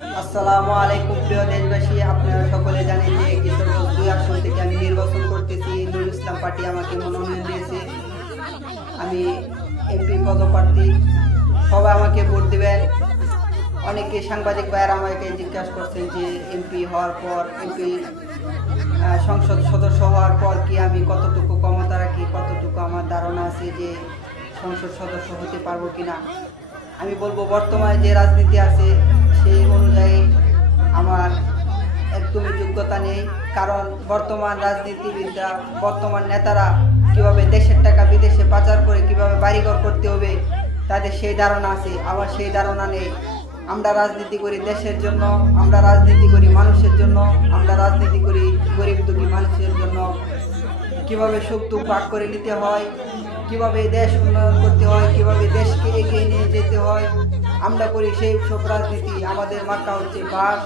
আসসালামু আলাইকুম প্রিয় দেশবাসী, আপনারা সকলে জানেন যে কিশোরগঞ্জ 2 আসন থেকে আমি নির্বাচন করতেছি। নুরুল ইসলাম পার্টি আমাকে মনোনয়ন দিয়েছে। আমি এমপি পদপ্রার্থী, সবাই আমাকে ভোট দেবেন। অনেকে সাংবাদিক ভাইয়েরা আমাকে জিজ্ঞাসা করছেন যে এমপি হওয়ার পর, এমপি সংসদ সদস্য হওয়ার পর কি আমি কতটুকু ক্ষমতা রাখি, কতটুকু আমার ধারণা আছে যে সংসদ সদস্য হতে পারবো কিনা। আমি বলবো বর্তমানে যে রাজনীতি আছে সেই অনুযায়ী আমার একদমই যোগ্যতা নেই। কারণ বর্তমান রাজনীতিবিদরা, বর্তমান নেতারা কীভাবে দেশের টাকা বিদেশে পাচার করে কীভাবে বাড়িঘর করতে হবে তাদের সেই ধারণা আছে, আমার সেই ধারণা নেই। আমরা রাজনীতি করি দেশের জন্য, আমরা রাজনীতি করি মানুষের জন্য, আমরা রাজনীতি করি গরিব দুঃখী মানুষের জন্য। কীভাবে সুখ দুঃখ ভাগ করে নিতে হয়, কীভাবে দেশ উন্নয়ন করতে হয়, কীভাবে দেশকে এগিয়ে নিয়ে যেতে হয়, আমরা করি সেই সব রাজনীতি। আমাদের মার্কা হচ্ছে বাস।